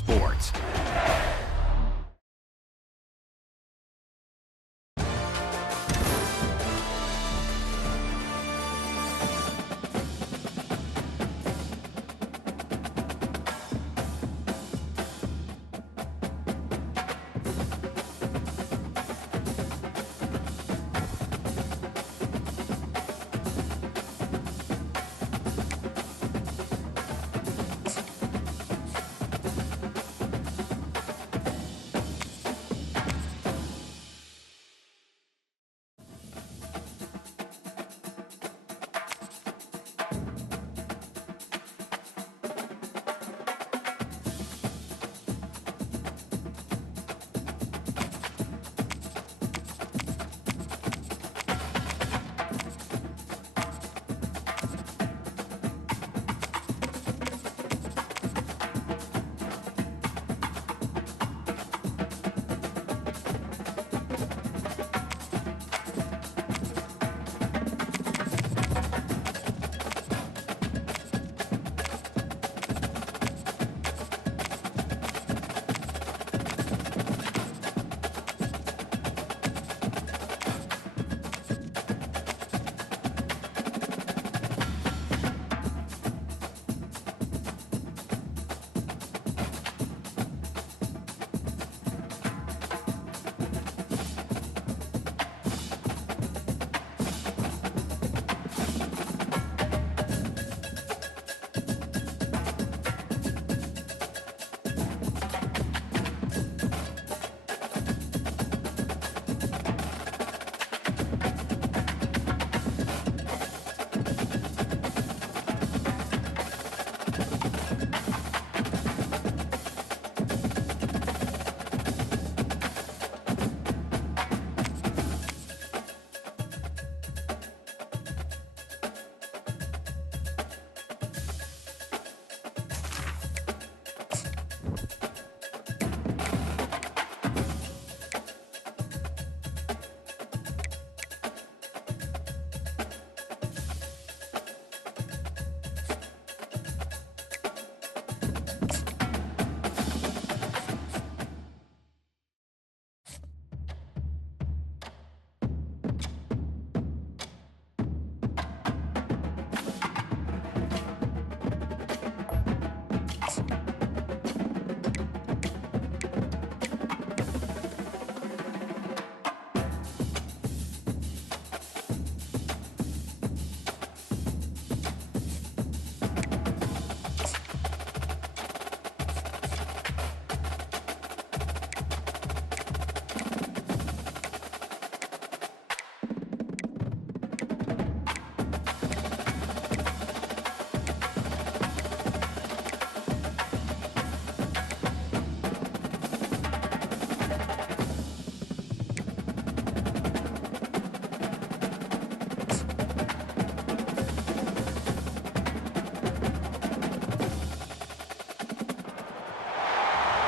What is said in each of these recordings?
Sports.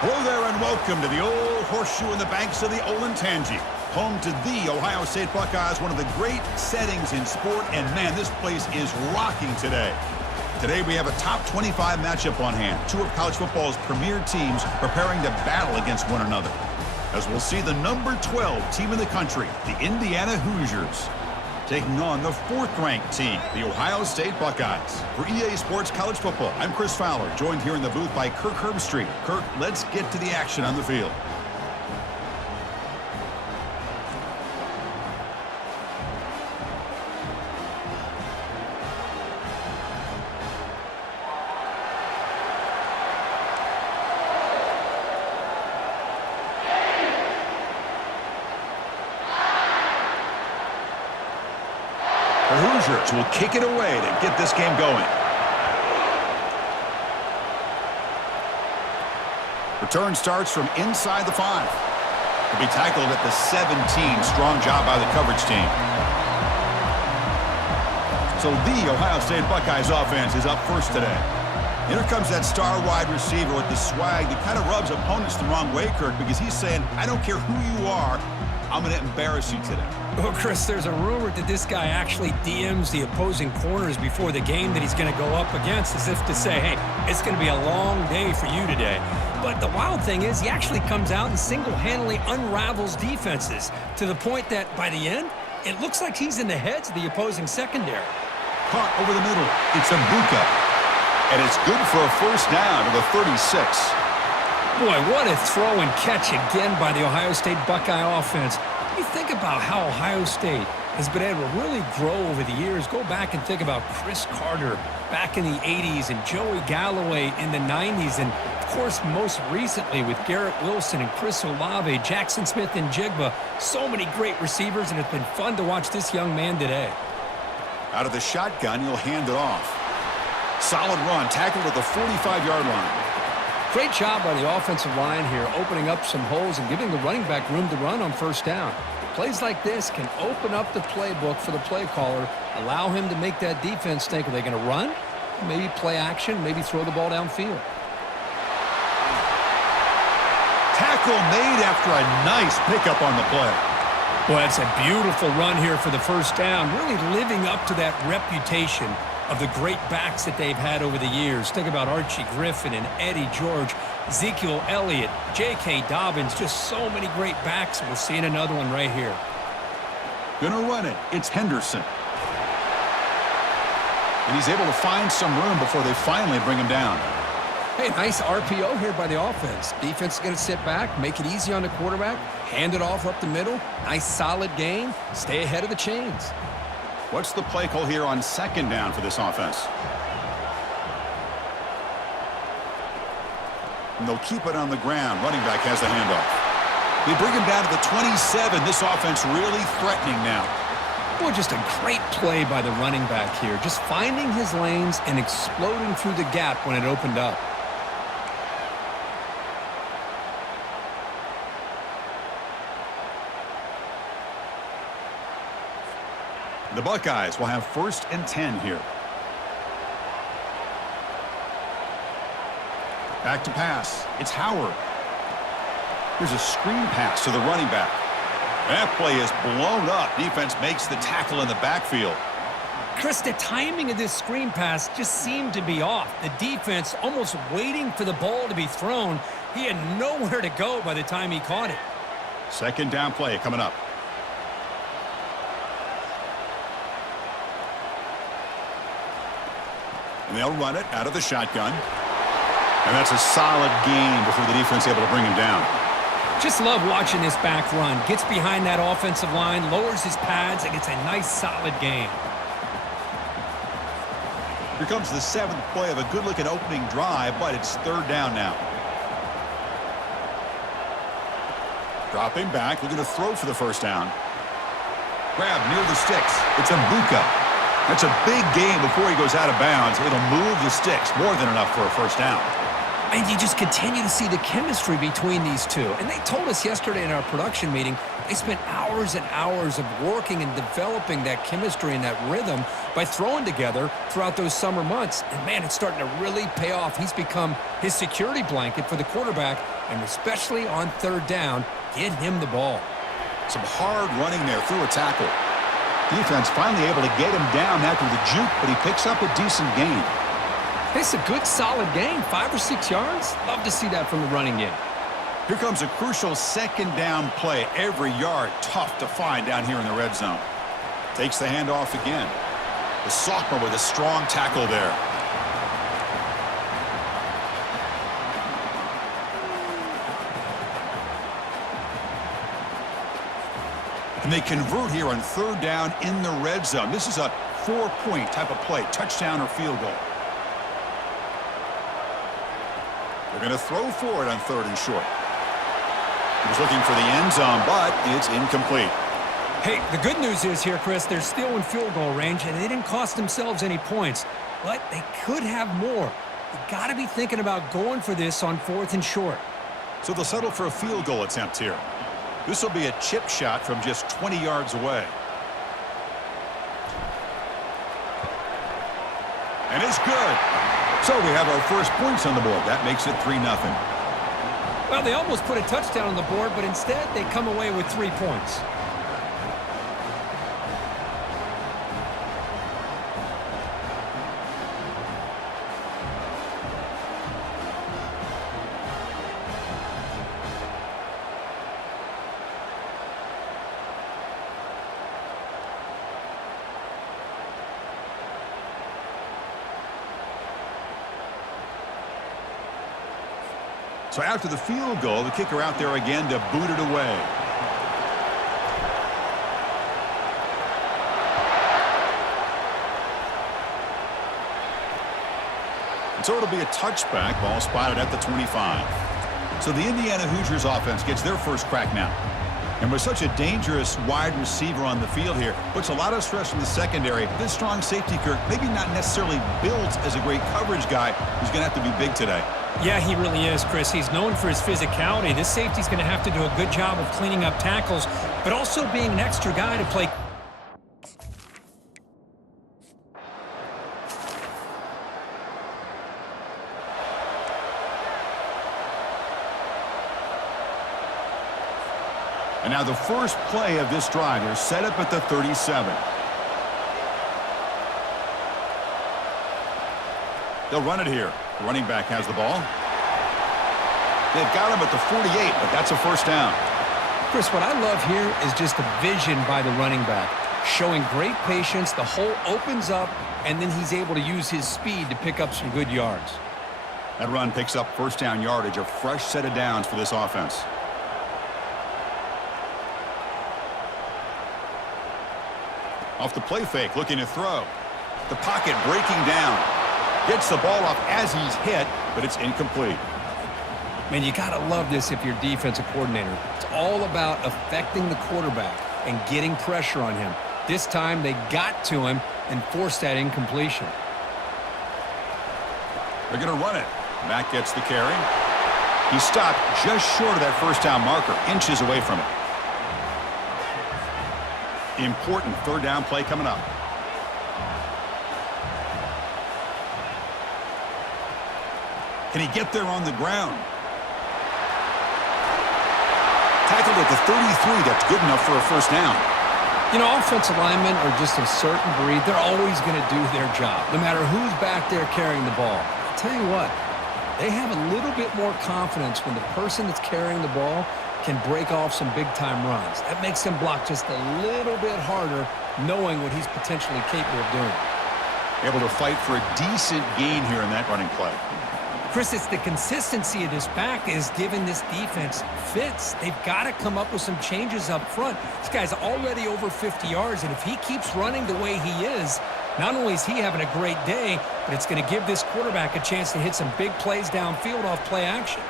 Hello there and welcome to the old horseshoe in the banks of the Olentangy. Home to the Ohio State Buckeyes, one of the great settings in sport, and man, this place is rocking today. Today we have a top 25 matchup on hand. Two of college football's premier teams preparing to battle against one another. As we'll see the number 12 team in the country, the Indiana Hoosiers, taking on the 4th-ranked team, the Ohio State Buckeyes. For EA Sports College Football, I'm Chris Fowler, joined here in the booth by Kirk Herbstreit. Kirk, let's get to the action on the field. The Hoosiers will kick it away to get this game going. Return starts from inside the 5. To be tackled at the 17. Strong job by the coverage team. So the Ohio State Buckeyes offense is up first today. Here comes that star wide receiver with the swag that kind of rubs opponents the wrong way, Kirk, because he's saying, I don't care who you are, I'm going to embarrass you today. Well, Chris, there's a rumor that this guy actually DMs the opposing corners before the game that he's going to go up against, as if to say, hey, it's going to be a long day for you today. But the wild thing is he actually comes out and single-handedly unravels defenses to the point that by the end, it looks like he's in the heads of the opposing secondary. Caught over the middle. It's Mbuka. And it's good for a first down to the 36. Boy, what a throw and catch again by the Ohio State Buckeye offense. You think about how Ohio State has been able to really grow over the years. Go back and think about Chris Carter back in the 80s and Joey Galloway in the 90s. And, of course, most recently with Garrett Wilson and Chris Olave, Jackson Smith and Jigba. So many great receivers, and it's been fun to watch this young man today. Out of the shotgun, he'll hand it off. Solid run, tackled at the 45-yard line. Great job by the offensive line here, opening up some holes and giving the running back room to run on first down. Plays like this can open up the playbook for the play caller, allow him to make that defense think, are they going to run? Maybe play action, maybe throw the ball downfield. Tackle made after a nice pickup on the play. Well, it's a beautiful run here for the first down, really living up to that reputation of the great backs that they've had over the years. Think about Archie Griffin and Eddie George, Ezekiel Elliott, J.K. Dobbins, just so many great backs. We're seeing another one right here. Gonna run it. It's Henderson. And he's able to find some room before they finally bring him down. Hey, nice RPO here by the offense. Defense is going to sit back, make it easy on the quarterback, hand it off up the middle. Nice solid gain. Stay ahead of the chains. What's the play call here on second down for this offense? And they'll keep it on the ground. Running back has the handoff. They bring him down to the 27. This offense really threatening now. Boy, just a great play by the running back here. Just finding his lanes and exploding through the gap when it opened up. The Buckeyes will have 1st and 10 here. Back to pass. It's Howard. Here's a screen pass to the running back. That play is blown up. Defense makes the tackle in the backfield. Chris, the timing of this screen pass just seemed to be off. The defense almost waiting for the ball to be thrown. He had nowhere to go by the time he caught it. Second down play coming up. And they'll run it out of the shotgun. And that's a solid gain before the defense able to bring him down. Just love watching this back run. Gets behind that offensive line, lowers his pads, and gets a nice solid gain. Here comes the 7th play of a good-looking opening drive, but it's 3rd down now. Dropping back, looking to throw for the first down. Grab near the sticks. It's Mbuka. That's a big gain before he goes out of bounds. It'll move the sticks, more than enough for a first down. And you just continue to see the chemistry between these two. And they told us yesterday in our production meeting, they spent hours and hours of working and developing that chemistry and that rhythm by throwing together throughout those summer months. And, man, it's starting to really pay off. He's become his security blanket for the quarterback, and especially on 3rd down, get him the ball. Some hard running there through a tackle. Defense finally able to get him down after the juke, but he picks up a decent gain. It's a good, solid gain, 5 or 6 yards. Love to see that from the running game. Here comes a crucial 2nd down play. Every yard tough to find down here in the red zone. Takes the handoff again. The sophomore with a strong tackle there. And they convert here on 3rd down in the red zone. This is a 4-point type of play, touchdown or field goal. They're going to throw for it on 3rd and short. He was looking for the end zone, but it's incomplete. Hey, the good news is here, Chris, they're still in field goal range, and they didn't cost themselves any points, but they could have more. You got to be thinking about going for this on 4th and short. So they'll settle for a field goal attempt here. This will be a chip shot from just 20 yards away. And it's good. So we have our first points on the board. That makes it 3-0. Well, they almost put a touchdown on the board, but instead they come away with 3 points. So after the field goal, the kicker out there again to boot it away. And so it'll be a touchback, ball spotted at the 25. So the Indiana Hoosiers offense gets their first crack now. And with such a dangerous wide receiver on the field here, puts a lot of stress on the secondary. This strong safety, Kirk, maybe not necessarily built as a great coverage guy, who's going to have to be big today. Yeah, he really is, Chris. He's known for his physicality. This safety's going to have to do a good job of cleaning up tackles, but also being an extra guy to play. And now the first play of this drive is set up at the 37. They'll run it here. The running back has the ball. They've got him at the 48, but that's a first down. Chris, what I love here is just the vision by the running back. Showing great patience, the hole opens up, and then he's able to use his speed to pick up some good yards. That run picks up first down yardage, a fresh set of downs for this offense. Off the play fake, looking to throw. The pocket breaking down. Gets the ball off as he's hit, but it's incomplete. Man, you got to love this if you're defensive coordinator. It's all about affecting the quarterback and getting pressure on him. This time they got to him and forced that incompletion. They're going to run it. Mack gets the carry. He stopped just short of that first down marker, inches away from it. Important third down play coming up. Can he get there on the ground? Tackled at the 33. That's good enough for a first down. You know, offensive linemen are just a certain breed. They're always going to do their job, no matter who's back there carrying the ball. I'll tell you what, they have a little bit more confidence when the person that's carrying the ball can break off some big-time runs. That makes them block just a little bit harder, knowing what he's potentially capable of doing. Able to fight for a decent gain here in that running play. Chris, it's the consistency of this back is giving this defense fits. They've got to come up with some changes up front. This guy's already over 50 yards, and if he keeps running the way he is, not only is he having a great day, but it's going to give this quarterback a chance to hit some big plays downfield off play action.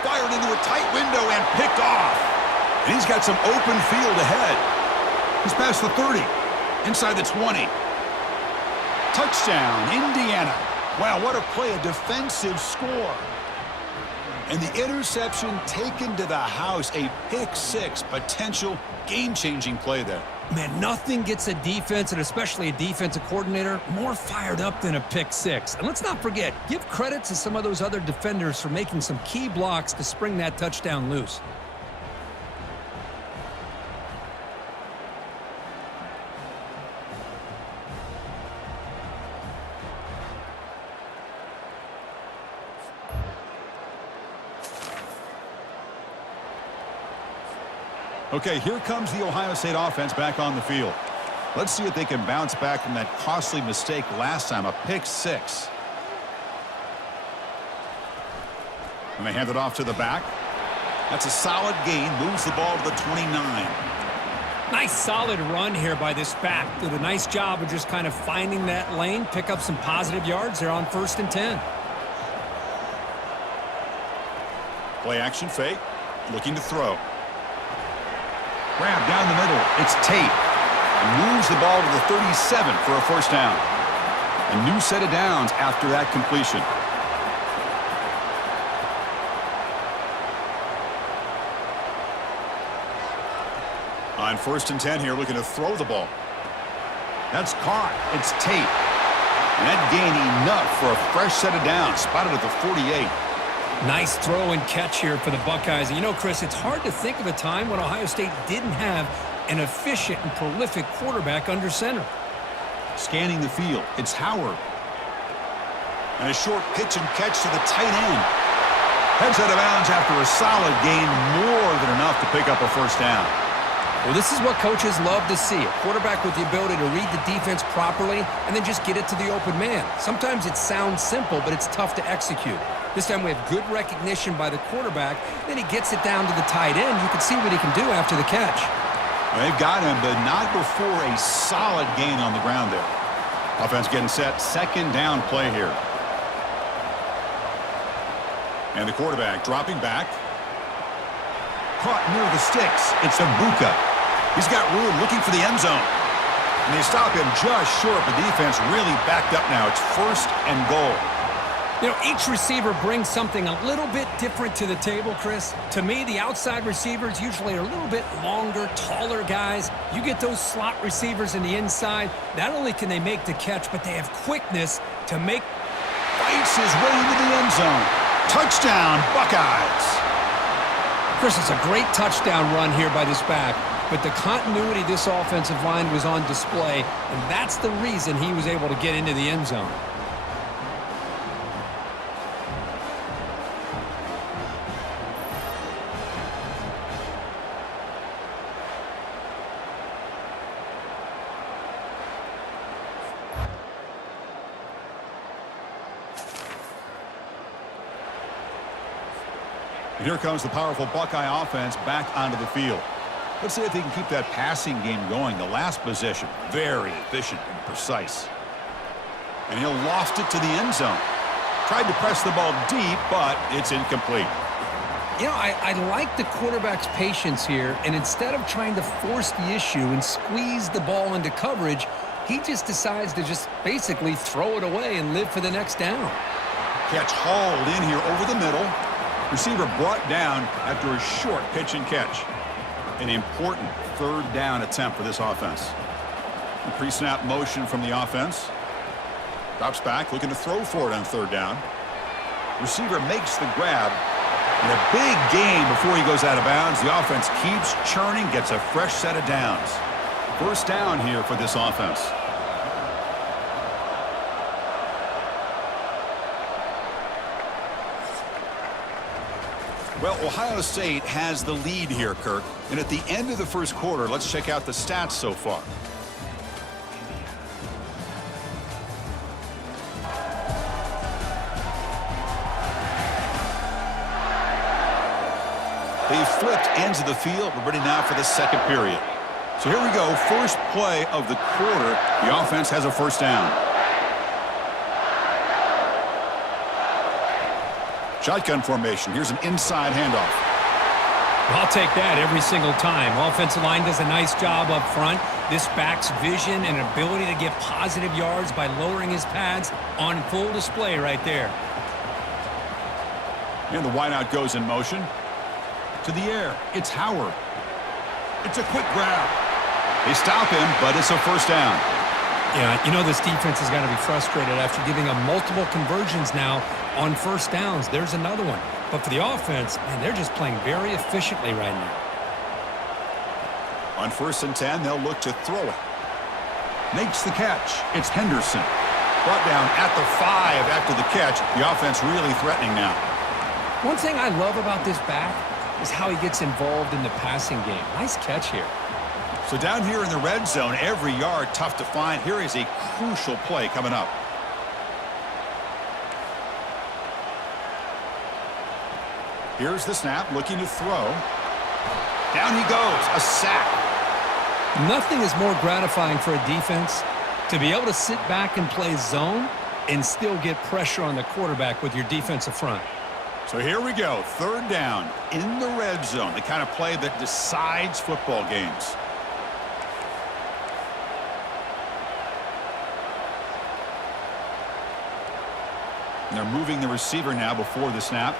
Fired into a tight window and picked off. And he's got some open field ahead. He's past the 30, inside the 20. Touchdown, Indiana. Wow, what a play, a defensive score. And the interception taken to the house, a pick-6, potential game-changing play there. Man, nothing gets a defense, and especially a defensive coordinator, more fired up than a pick-6. And let's not forget, give credit to some of those other defenders for making some key blocks to spring that touchdown loose. Okay, here comes the Ohio State offense back on the field. Let's see if they can bounce back from that costly mistake last time, a pick-6. And they hand it off to the back. That's a solid gain, moves the ball to the 29. Nice solid run here by this back. Did a nice job of just kind of finding that lane, pick up some positive yards there on 1st and 10. Play action fake, looking to throw. Grab down the middle. It's Tate. Moves the ball to the 37 for a first down. A new set of downs after that completion. On 1st and 10 here, looking to throw the ball. That's caught. It's Tate. And that gained enough for a fresh set of downs. Spotted at the 48. Nice throw and catch here for the Buckeyes. And you know, Chris, it's hard to think of a time when Ohio State didn't have an efficient and prolific quarterback under center. Scanning the field, it's Howard. And a short pitch and catch to the tight end. Heads out of bounds after a solid gain, more than enough to pick up a first down. Well, this is what coaches love to see. A quarterback with the ability to read the defense properly and then just get it to the open man. Sometimes it sounds simple, but it's tough to execute. This time we have good recognition by the quarterback. Then he gets it down to the tight end. You can see what he can do after the catch. Well, they've got him, but not before a solid gain on the ground there. Offense getting set. Second down play here. And the quarterback dropping back. Caught near the sticks. It's Ibuka. He's got room looking for the end zone. And they stop him just short. The defense really backed up now. It's first and goal. You know, each receiver brings something a little bit different to the table, Chris. To me, the outside receivers usually are a little bit longer, taller guys. You get those slot receivers in the inside, not only can they make the catch, but they have quickness to make... Fights his way into the end zone. Touchdown, Buckeyes. Chris, it's a great touchdown run here by this back, but the continuity of this offensive line was on display, and that's the reason he was able to get into the end zone. And here comes the powerful Buckeye offense back onto the field. Let's see if they can keep that passing game going. The last possession, very efficient and precise. And he'll loft it to the end zone. Tried to press the ball deep, but it's incomplete. You know, I like the quarterback's patience here, and instead of trying to force the issue and squeeze the ball into coverage, he just decides to just basically throw it away and live for the next down. Catch hauled in here over the middle. Receiver brought down after a short pitch and catch. An important third down attempt for this offense. Pre-snap motion from the offense. Drops back, looking to throw for it on third down. Receiver makes the grab. And a big gain before he goes out of bounds. The offense keeps churning, gets a fresh set of downs. First down here for this offense. Well, Ohio State has the lead here, Kirk. And at the end of the first quarter, let's check out the stats so far. They've flipped ends of the field. We're ready now for the second period. So here we go. First play of the quarter. The offense has a first down. Shotgun formation. Here's an inside handoff. I'll take that every single time. Offensive line does a nice job up front. This back's vision and ability to get positive yards by lowering his pads on full display right there. And the wideout goes in motion. To the air. It's Howard. It's a quick grab. They stop him, but it's a first down. Yeah, you know this defense has got to be frustrated after giving up multiple conversions now on first downs. There's another one. But for the offense, man, they're just playing very efficiently right now. On 1st and 10, they'll look to throw it. Makes the catch. It's Henderson. Brought down at the 5 after the catch. The offense really threatening now. One thing I love about this back is how he gets involved in the passing game. Nice catch here. So down here in the red zone, every yard tough to find. Here is a crucial play coming up. Here's the snap, looking to throw. Down he goes, a sack. Nothing is more gratifying for a defense to be able to sit back and play zone and still get pressure on the quarterback with your defensive front. So here we go, third down in the red zone, the kind of play that decides football games. And they're moving the receiver now before the snap.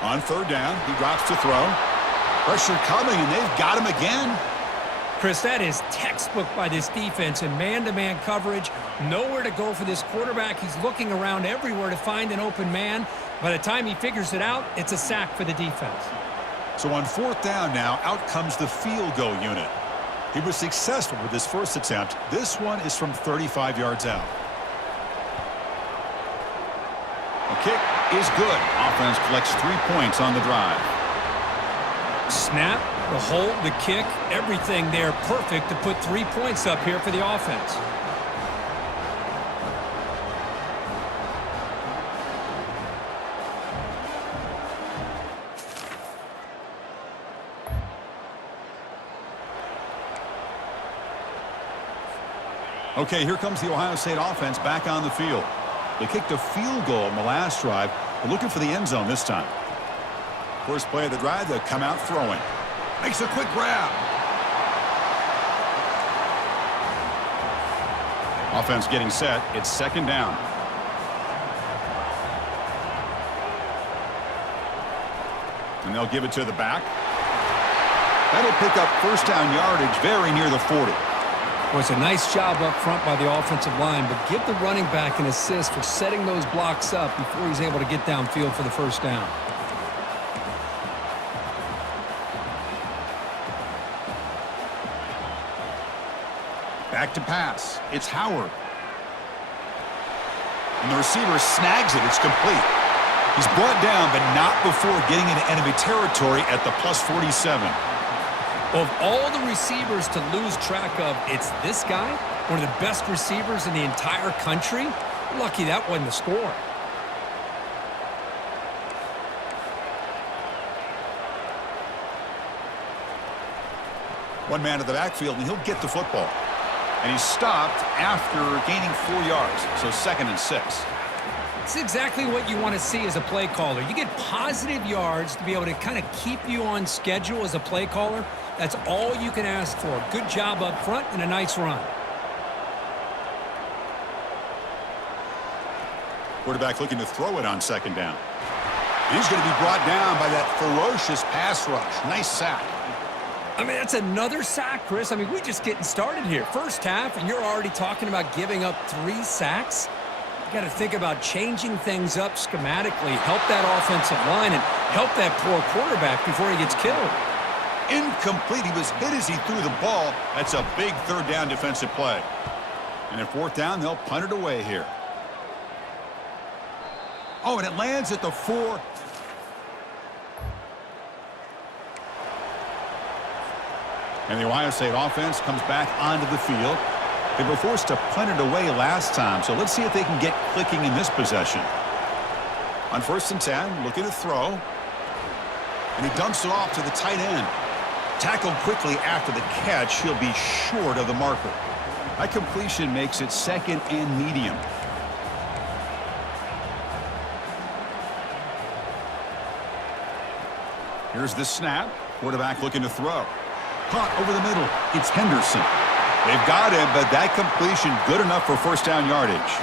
On third down, he drops to throw. Pressure coming, and they've got him again. Chris, that is textbook by this defense in man-to-man coverage. Nowhere to go for this quarterback. He's looking around everywhere to find an open man. By the time he figures it out, it's a sack for the defense. So on fourth down now, out comes the field goal unit. He was successful with his first attempt. This one is from 35 yards out. The kick is good. Offense collects 3 points on the drive. Snap, the hold, the kick, everything there perfect to put 3 points up here for the offense. Okay, here comes the Ohio State offense back on the field. They kicked a field goal in the last drive. They're looking for the end zone this time. First play of the drive, they'll come out throwing. Makes a quick grab. Offense getting set. It's second down. And they'll give it to the back. That'll pick up first down yardage very near the 40. Well, it's a nice job up front by the offensive line, but give the running back an assist for setting those blocks up before he's able to get downfield for the first down. Back to pass. It's Howard. And the receiver snags it. It's complete. He's brought down, but not before getting into enemy territory at the plus 47. Of all the receivers to lose track of, it's this guy, one of the best receivers in the entire country. Lucky that wasn't the score. One man in the backfield, and he'll get the football. And he's stopped after gaining 4 yards, so 2nd and 6. It's exactly what you want to see as a play caller. You get positive yards to be able to kind of keep you on schedule as a play caller. That's all you can ask for. Good job up front and a nice run. Quarterback looking to throw it on second down. He's going to be brought down by that ferocious pass rush. Nice sack. I mean, that's another sack, Chris. I mean, we're just getting started here. First half, and you're already talking about giving up 3 sacks. You got to think about changing things up schematically, help that offensive line, and help that poor quarterback before he gets killed. Incomplete. He was hit as he threw the ball. That's a big third down defensive play. And at fourth down, they'll punt it away here. Oh, and it lands at the 4. And the Ohio State offense comes back onto the field. They were forced to punt it away last time, so let's see if they can get clicking in this possession. On 1st and 10, looking to throw. And he dumps it off to the tight end. Tackled quickly after the catch. He'll be short of the marker. That completion makes it 2nd and medium. Here's the snap. Quarterback looking to throw. Caught over the middle. It's Henderson. They've got him, but that completion good enough for first down yardage.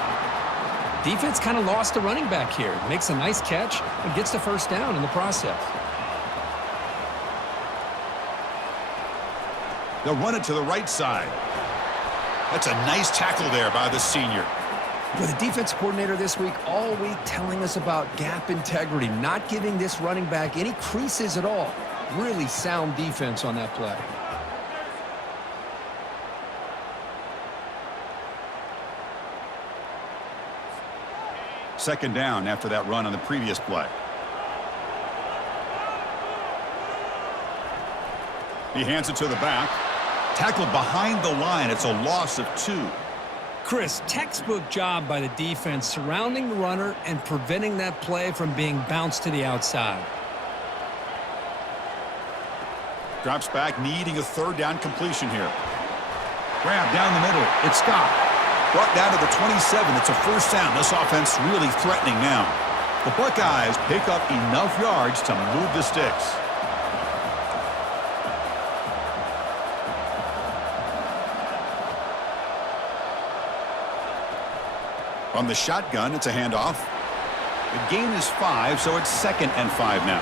Defense kind of lost the running back here. Makes a nice catch and gets the first down in the process. They'll run it to the right side. That's a nice tackle there by the senior. With the defense coordinator this week, all week telling us about gap integrity, not giving this running back any creases at all. Really sound defense on that play. Second down after that run on the previous play. He hands it to the back. Tackled behind the line. It's a loss of 2. Chris, textbook job by the defense surrounding the runner and preventing that play from being bounced to the outside. Drops back, needing a third down completion here. Grab down the middle. It's Scott. Brought down to the 27. It's a first down. This offense really threatening now. The Buckeyes pick up enough yards to move the sticks. From the shotgun, it's a handoff. The gain is 5, so it's 2nd and 5 now.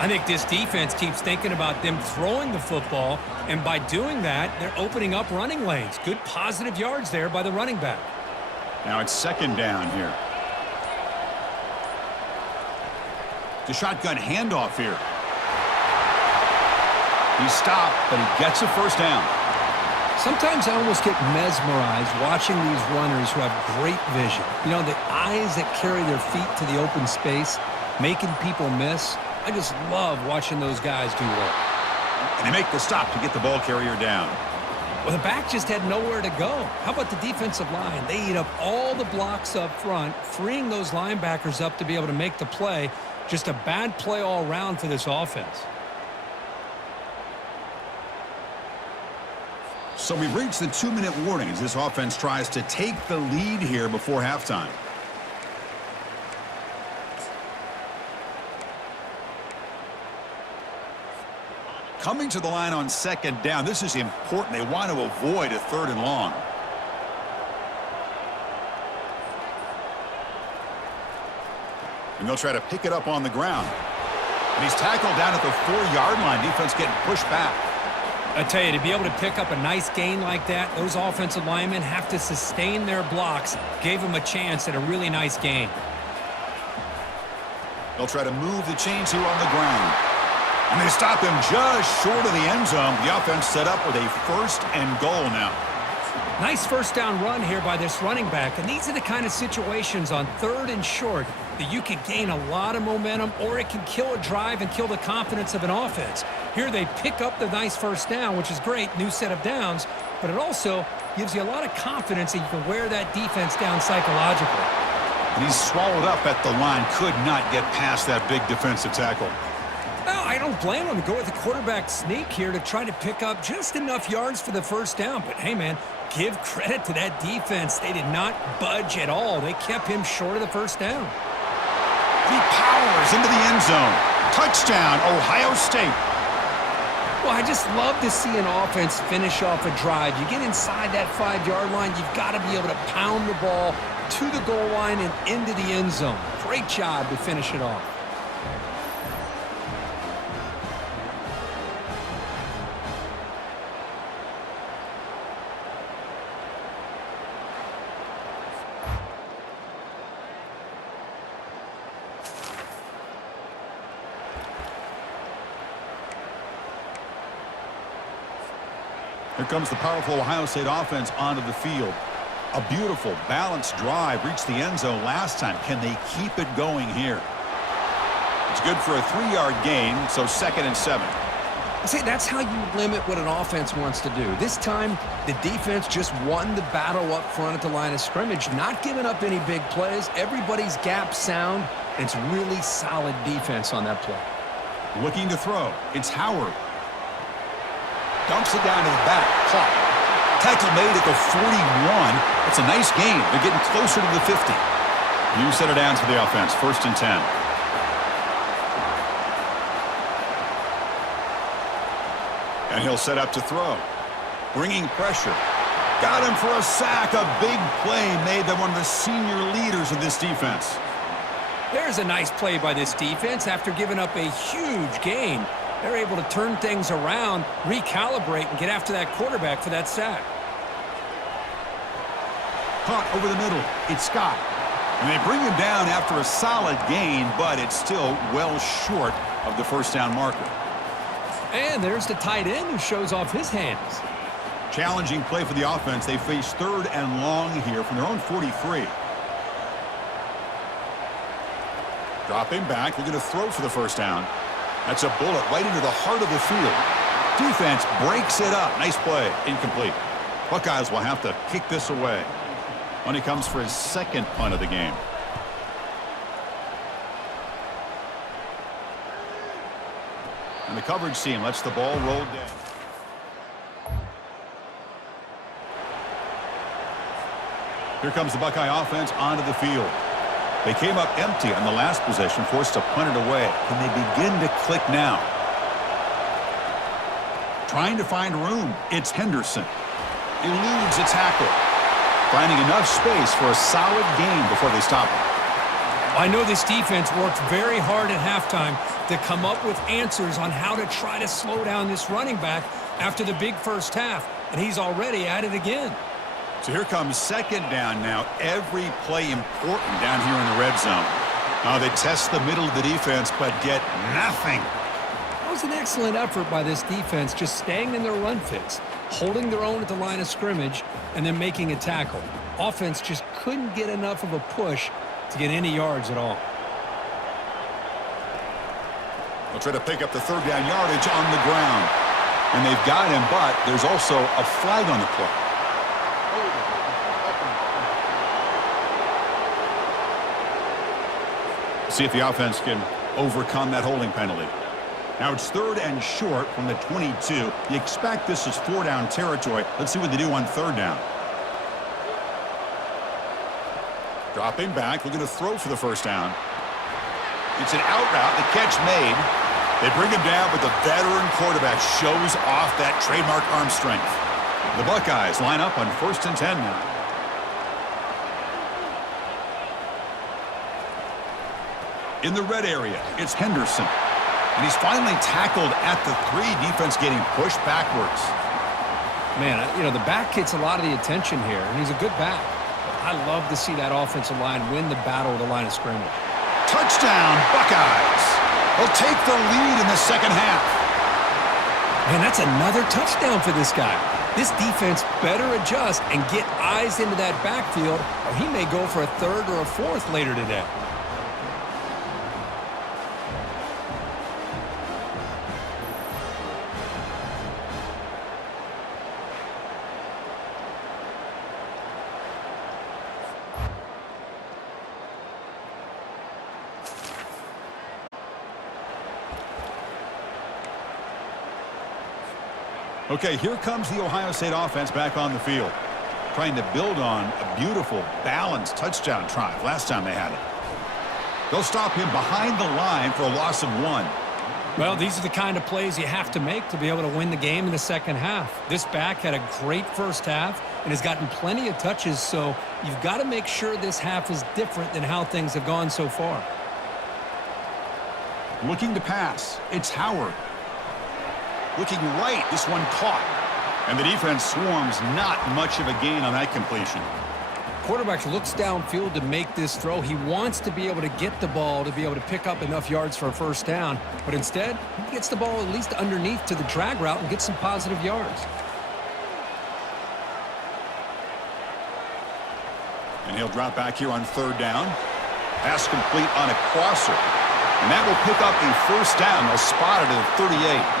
I think this defense keeps thinking about them throwing the football, and by doing that, they're opening up running lanes. Good positive yards there by the running back. Now it's second down here. The shotgun handoff here. He stopped, but he gets a first down. Sometimes I almost get mesmerized watching these runners who have great vision. You know, the eyes that carry their feet to the open space, making people miss. I just love watching those guys do work. And they make the stop to get the ball carrier down. Well, the back just had nowhere to go. How about the defensive line? They eat up all the blocks up front, freeing those linebackers up to be able to make the play. Just a bad play all around for this offense. So we've reached the 2-minute warning as this offense tries to take the lead here before halftime. Coming to the line on second down, this is important. They want to avoid a 3rd and long. And they'll try to pick it up on the ground. And he's tackled down at the 4-yard line. Defense getting pushed back. I tell you, to be able to pick up a nice gain like that, those offensive linemen have to sustain their blocks. Gave them a chance at a really nice gain. They'll try to move the chains here on the ground. And they stop him just short of the end zone. The offense set up with a 1st and goal now. Nice first down run here by this running back. And these are the kind of situations on 3rd and short that you can gain a lot of momentum, or it can kill a drive and kill the confidence of an offense. Here they pick up the nice first down, which is great, new set of downs, but it also gives you a lot of confidence that you can wear that defense down psychologically. And he's swallowed up at the line, could not get past that big defensive tackle. Well, I don't blame him to go with the quarterback sneak here to try to pick up just enough yards for the first down. But, hey, man, give credit to that defense. They did not budge at all. They kept him short of the first down. He powers into the end zone. Touchdown, Ohio State. Well, I just love to see an offense finish off a drive. You get inside that 5-yard line, you've got to be able to pound the ball to the goal line and into the end zone. Great job to finish it off. Here comes the powerful Ohio State offense onto the field. A beautiful, balanced drive reached the end zone last time. Can they keep it going here? It's good for a 3-yard gain, so 2nd and 7. See, that's how you limit what an offense wants to do. This time, the defense just won the battle up front at the line of scrimmage, not giving up any big plays. Everybody's gap sound. It's really solid defense on that play. Looking to throw. It's Howard. Dumps it down to the back. Caught. Tackle made at the 41. It's a nice gain. They're getting closer to the 50. New set of downs for the offense. 1st and 10. And he'll set up to throw. Bringing pressure. Got him for a sack. A big play made by one of the senior leaders of this defense. There's a nice play by this defense after giving up a huge gain. They're able to turn things around, recalibrate, and get after that quarterback for that sack. Caught over the middle. It's Scott. And they bring him down after a solid gain, but it's still well short of the first down marker. And there's the tight end who shows off his hands. Challenging play for the offense. They face 3rd and long here from their own 43. Dropping back. They're going to throw for the first down. That's a bullet right into the heart of the field. Defense breaks it up. Nice play. Incomplete. Buckeyes will have to kick this away. When he comes for his 2nd punt of the game. And the coverage team lets the ball roll dead. Here comes the Buckeye offense onto the field. They came up empty on the last possession, forced to punt it away. Can they begin to click now? Trying to find room. It's Henderson. Eludes a tackle. Finding enough space for a solid gain before they stop him. I know this defense worked very hard at halftime to come up with answers on how to try to slow down this running back after the big first half, and he's already at it again. So here comes second down now. Every play important down here in the red zone. Now they test the middle of the defense, but get nothing. That was an excellent effort by this defense, just staying in their run fits, holding their own at the line of scrimmage, and then making a tackle. Offense just couldn't get enough of a push to get any yards at all. They'll try to pick up the third down yardage on the ground. And they've got him, but there's also a flag on the play. See if the offense can overcome that holding penalty. Now it's third and short from the 22. You expect this is four-down territory. Let's see what they do on third down. Dropping back, looking to throw for the first down. It's an out route, the catch made. They bring him down, but the veteran quarterback shows off that trademark arm strength. The Buckeyes line up on 1st and 10 now. In the red area, it's Henderson. And he's finally tackled at the 3. Defense getting pushed backwards. Man, you know, the back gets a lot of the attention here, and he's a good back. I love to see that offensive line win the battle of the line of scrimmage. Touchdown, Buckeyes. They'll take the lead in the second half. Man, that's another touchdown for this guy. This defense better adjust and get eyes into that backfield, or he may go for a third or a fourth later today. Okay, here comes the Ohio State offense back on the field, trying to build on a beautiful, balanced touchdown drive last time they had it. They'll stop him behind the line for a loss of 1. Well, these are the kind of plays you have to make to be able to win the game in the second half. This back had a great first half and has gotten plenty of touches, so you've got to make sure this half is different than how things have gone so far. Looking to pass, it's Howard. Looking right, this one caught. And the defense swarms, not much of a gain on that completion. Quarterback looks downfield to make this throw. He wants to be able to get the ball to be able to pick up enough yards for a first down. But instead, he gets the ball at least underneath to the drag route and gets some positive yards. And he'll drop back here on third down. Pass complete on a crosser. And that will pick up a first down. They'll spot it at the 38.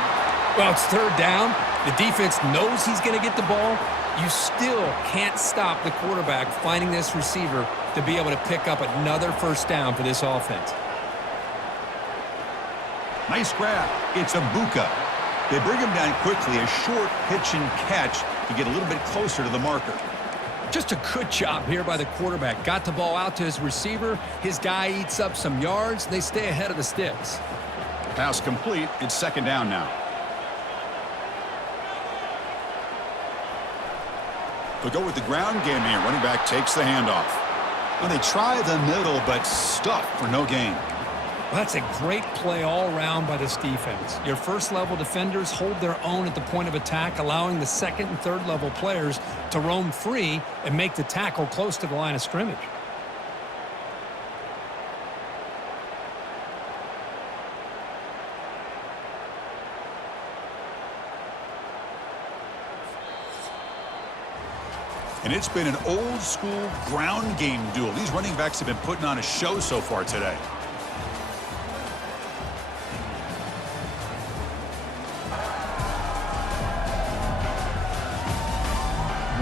Well, it's third down. The defense knows he's going to get the ball. You still can't stop the quarterback finding this receiver to be able to pick up another first down for this offense. Nice grab. It's Abuka. They bring him down quickly. A short pitch and catch to get a little bit closer to the marker. Just a good job here by the quarterback. Got the ball out to his receiver. His guy eats up some yards. They stay ahead of the sticks. Pass complete. It's second down now. They'll go with the ground game here. Running back takes the handoff. And they try the middle, but stuffed for no gain. Well, that's a great play all around by this defense. Your first-level defenders hold their own at the point of attack, allowing the second- and third-level players to roam free and make the tackle close to the line of scrimmage. And it's been an old-school ground game duel. These running backs have been putting on a show so far today.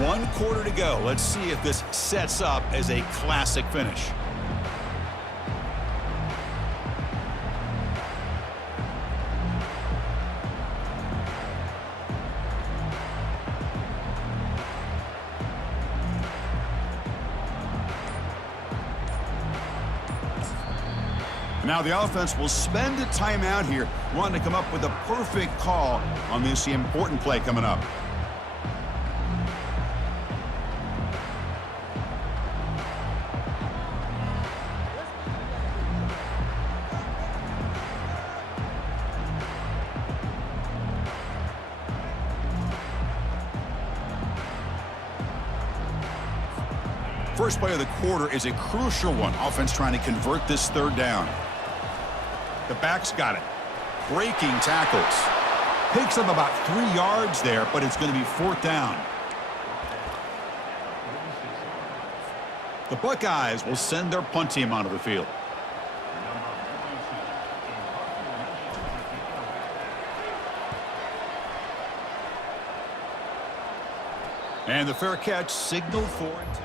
One quarter to go. Let's see if this sets up as a classic finish. Now the offense will spend a timeout here, wanting to come up with a perfect call on this important play coming up. First play of the quarter is a crucial one. Offense trying to convert this third down. The back's got it. Breaking tackles. Picks up about 3 yards there, but it's going to be fourth down. The Buckeyes will send their punt team onto the field. And the fair catch signaled for it.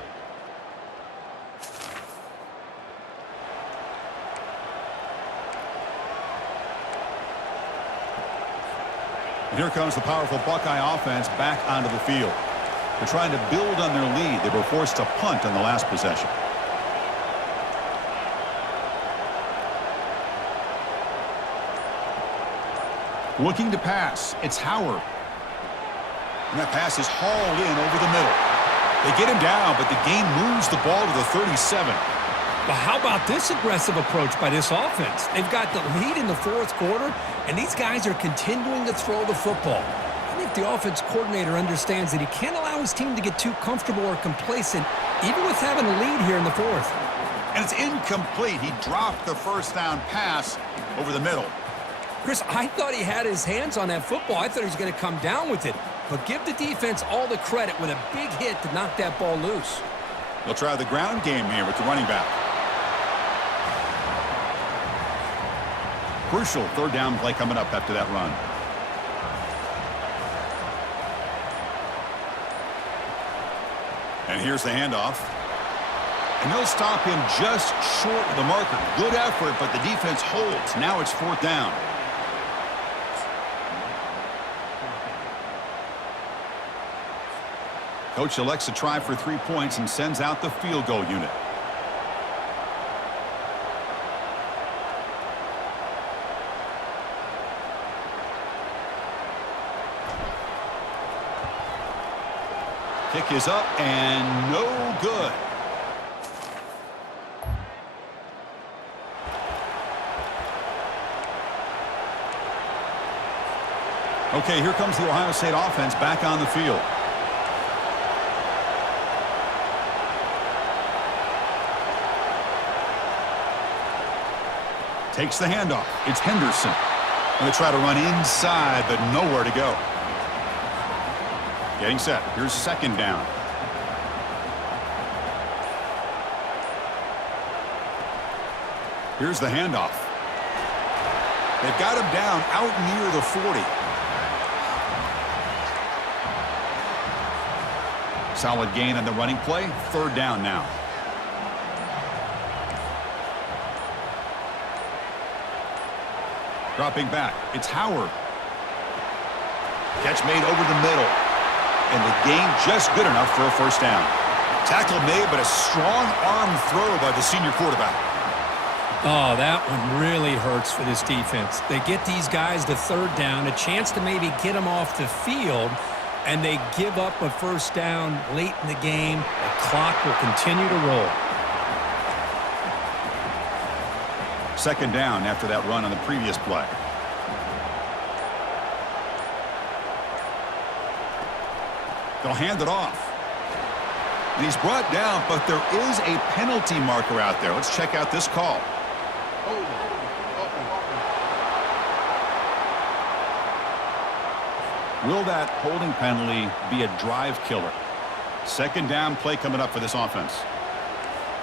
And here comes the powerful Buckeye offense back onto the field. They're trying to build on their lead. They were forced to punt on the last possession. Looking to pass. It's Howard. And that pass is hauled in over the middle. They get him down, but the game moves the ball to the 37. But how about this aggressive approach by this offense? They've got the lead in the fourth quarter, and these guys are continuing to throw the football. I think the offense coordinator understands that he can't allow his team to get too comfortable or complacent, even with having a lead here in the fourth. And it's incomplete. He dropped the first down pass over the middle. Chris, I thought he had his hands on that football. I thought he was going to come down with it. But give the defense all the credit with a big hit to knock that ball loose. They'll try the ground game here with the running back. Crucial third down play coming up after that run. And here's the handoff. And they'll stop him just short of the marker. Good effort, but the defense holds. Now it's fourth down. Coach elects to try for 3 points and sends out the field goal unit. Kick is up and no good. Okay, here comes the Ohio State offense back on the field. Takes the handoff. It's Henderson. And they try to run inside, but nowhere to go. Getting set. Here's second down. Here's the handoff. They've got him down out near the 40. Solid gain on the running play. Third down now. Dropping back. It's Howard. Catch made over the middle. And the gain just good enough for a first down. Tackle made, but a strong arm throw by the senior quarterback. Oh, that one really hurts for this defense. They get these guys to third down, a chance to maybe get them off the field, and they give up a first down late in the game. The clock will continue to roll. Second down after that run on the previous play. They'll hand it off. And he's brought down, but there is a penalty marker out there. Let's check out this call. Will that holding penalty be a drive killer? Second down play coming up for this offense.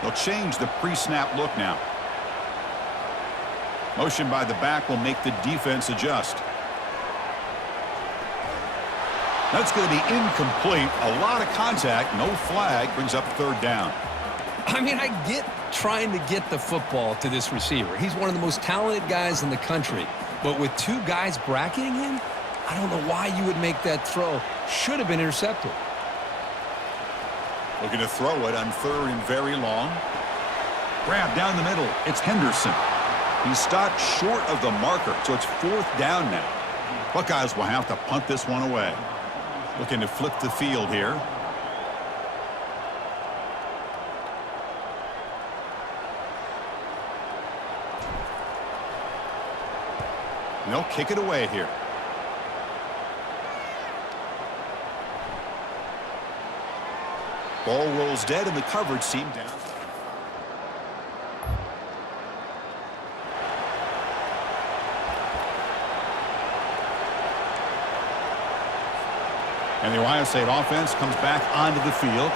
They'll change the pre-snap look now. Motion by the back will make the defense adjust. That's going to be incomplete. A lot of contact. No flag. Brings up third down. I mean, I get trying to get the football to this receiver. He's one of the most talented guys in the country. But with two guys bracketing him, I don't know why you would make that throw. Should have been intercepted. Looking to throw it on third and very long. Grab down the middle. It's Henderson. He stopped short of the marker, so it's fourth down now. Buckeyes will have to punt this one away. Looking to flip the field here. And they'll kick it away here. Ball rolls dead and the coverage seam down. And the Ohio State offense comes back onto the field.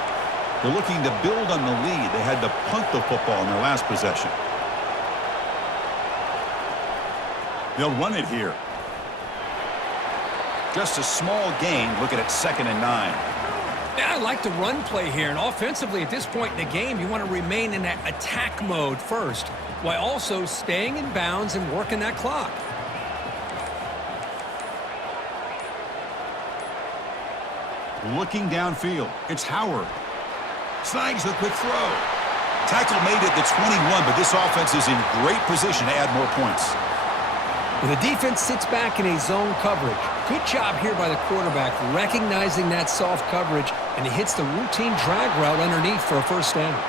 They're looking to build on the lead. They had to punt the football in their last possession. They'll run it here. Just a small gain. Looking at 2nd and 9. Yeah, I like the run play here. And offensively, at this point in the game, you want to remain in that attack mode first, while also staying in bounds and working that clock. Looking downfield, it's Howard. Snags the quick throw. Tackle made at the 21, but this offense is in great position to add more points. Well, the defense sits back in a zone coverage. Good job here by the quarterback, recognizing that soft coverage, and he hits the routine drag route underneath for a first down.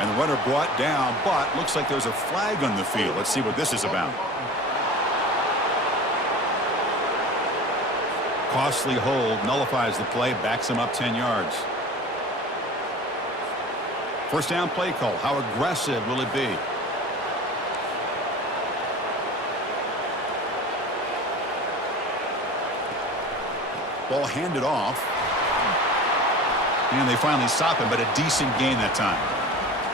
And the runner brought down, but looks like there's a flag on the field. Let's see what this is about. Costly hold, nullifies the play, backs him up 10 yards. First down play call. How aggressive will it be? Ball handed off. And they finally stop him, but a decent gain that time.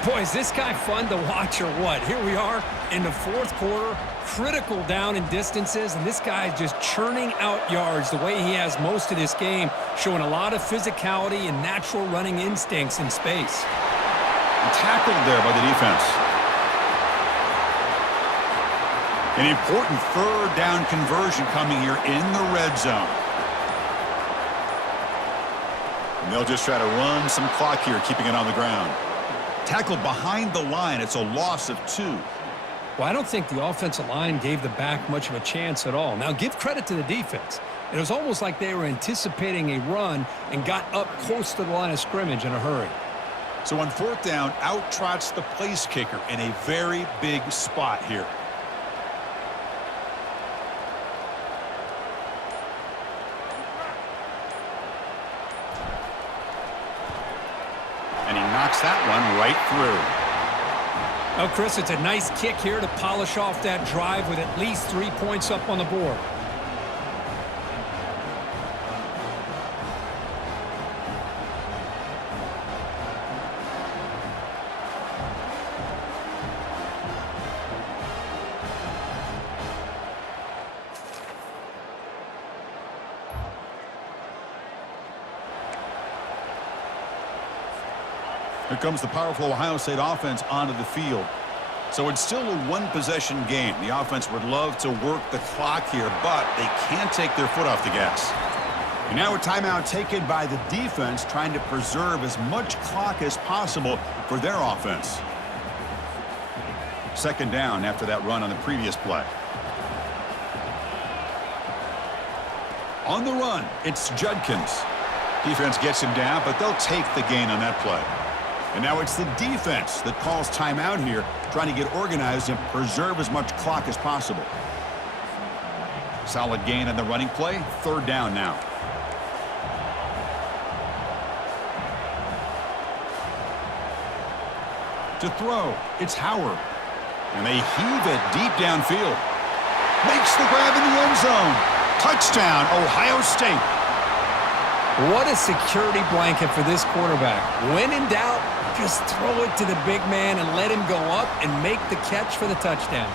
Boy, is this guy fun to watch or what? Here we are in the 4th quarter, critical down in distances, and this guy is just churning out yards the way he has most of this game, showing a lot of physicality and natural running instincts in space. And tackled there by the defense. An important 3rd down conversion coming here in the red zone. And they'll just try to run some clock here, keeping it on the ground. Tackled behind the line. It's a loss of 2. Well, I don't think the offensive line gave the back much of a chance at all. Now, give credit to the defense. It was almost like they were anticipating a run and got up close to the line of scrimmage in a hurry. So on 4th down, out trots the place kicker in a very big spot here. And he knocks that one right through. Well, Chris, it's a nice kick here to polish off that drive with at least 3 points up on the board. Here comes the powerful Ohio State offense onto the field. So it's still a 1-possession game. The offense would love to work the clock here, but they can't take their foot off the gas. And now a timeout taken by the defense, trying to preserve as much clock as possible for their offense. 2nd down after that run on the previous play. On the run, it's Judkins. Defense gets him down, but they'll take the gain on that play. And now it's the defense that calls timeout here, trying to get organized and preserve as much clock as possible. Solid gain on the running play. 3rd down now. To throw, it's Howard. And they heave it deep downfield. Makes the grab in the end zone. Touchdown, Ohio State. What a security blanket for this quarterback. When in doubt, just throw it to the big man and let him go up and make the catch for the touchdown.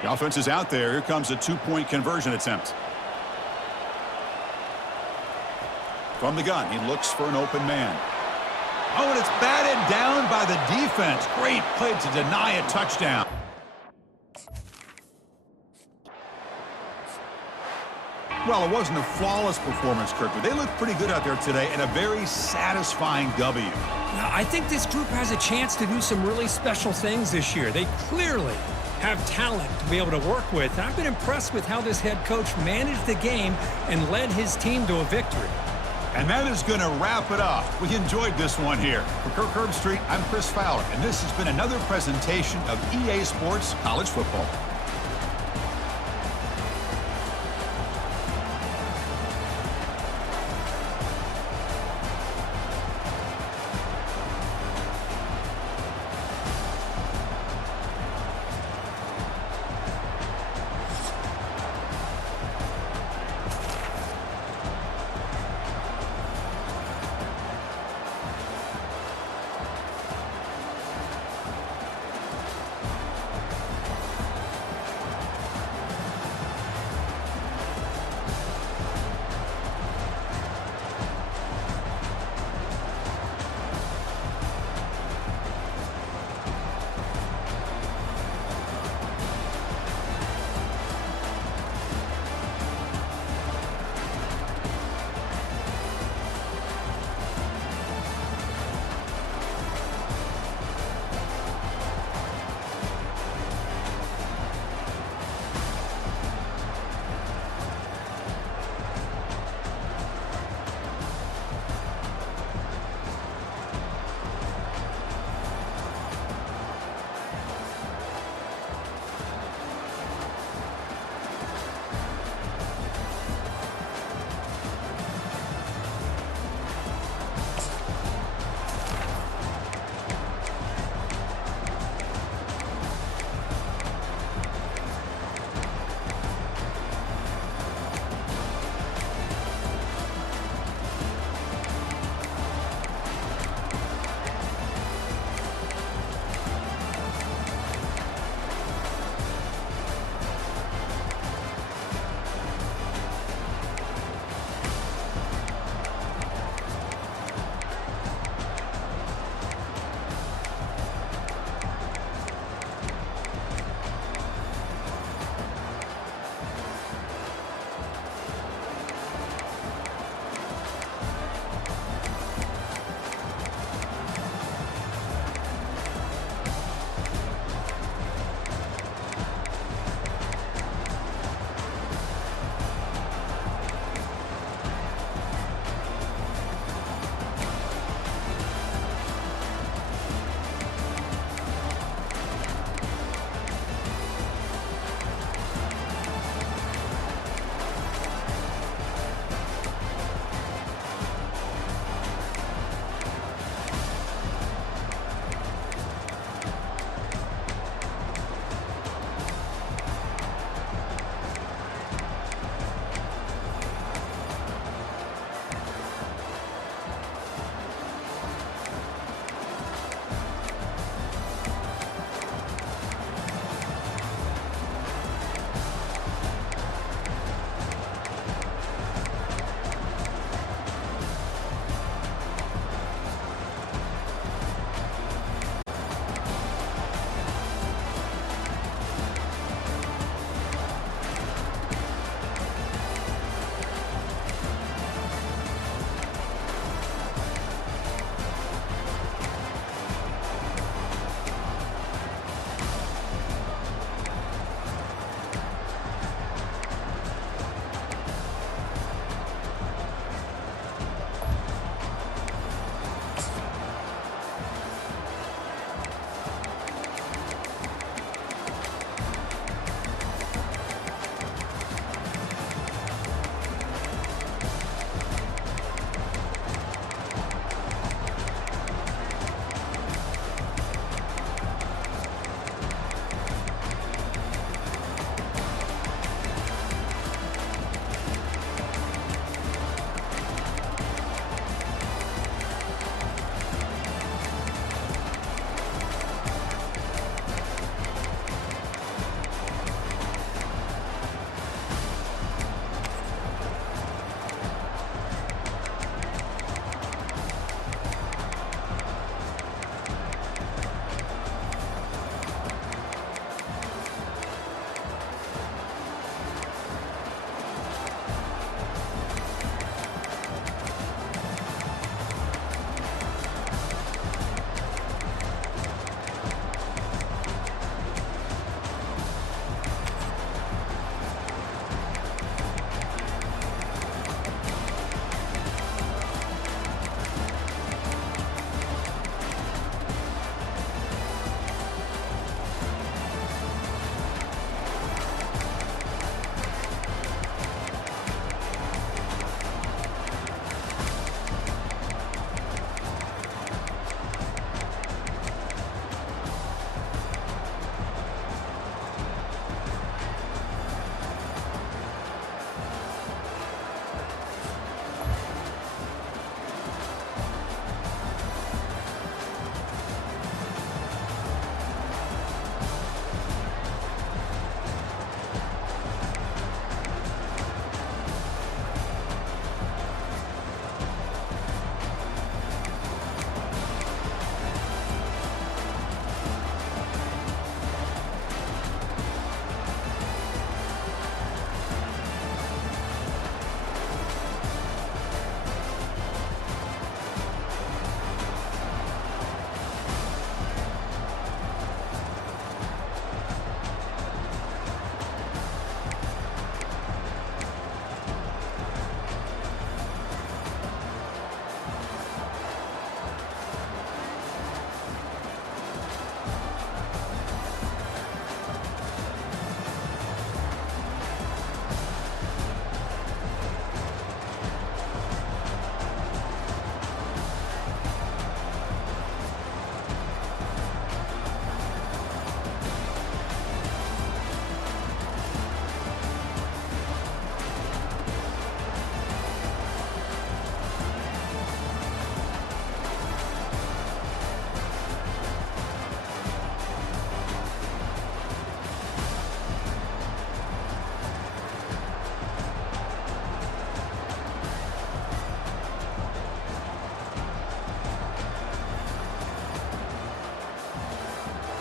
The offense is out there. Here comes a 2-point conversion attempt. From the gun, he looks for an open man. Oh, and it's batted down by the defense. Great play to deny a touchdown. Well, it wasn't a flawless performance, Kirk, but they looked pretty good out there today and a very satisfying W. Now, I think this group has a chance to do some really special things this year. They clearly have talent to be able to work with. And I've been impressed with how this head coach managed the game and led his team to a victory. And that is going to wrap it up. We enjoyed this one here. For Kirk Herbstreit, I'm Chris Fowler, and this has been another presentation of EA Sports College Football.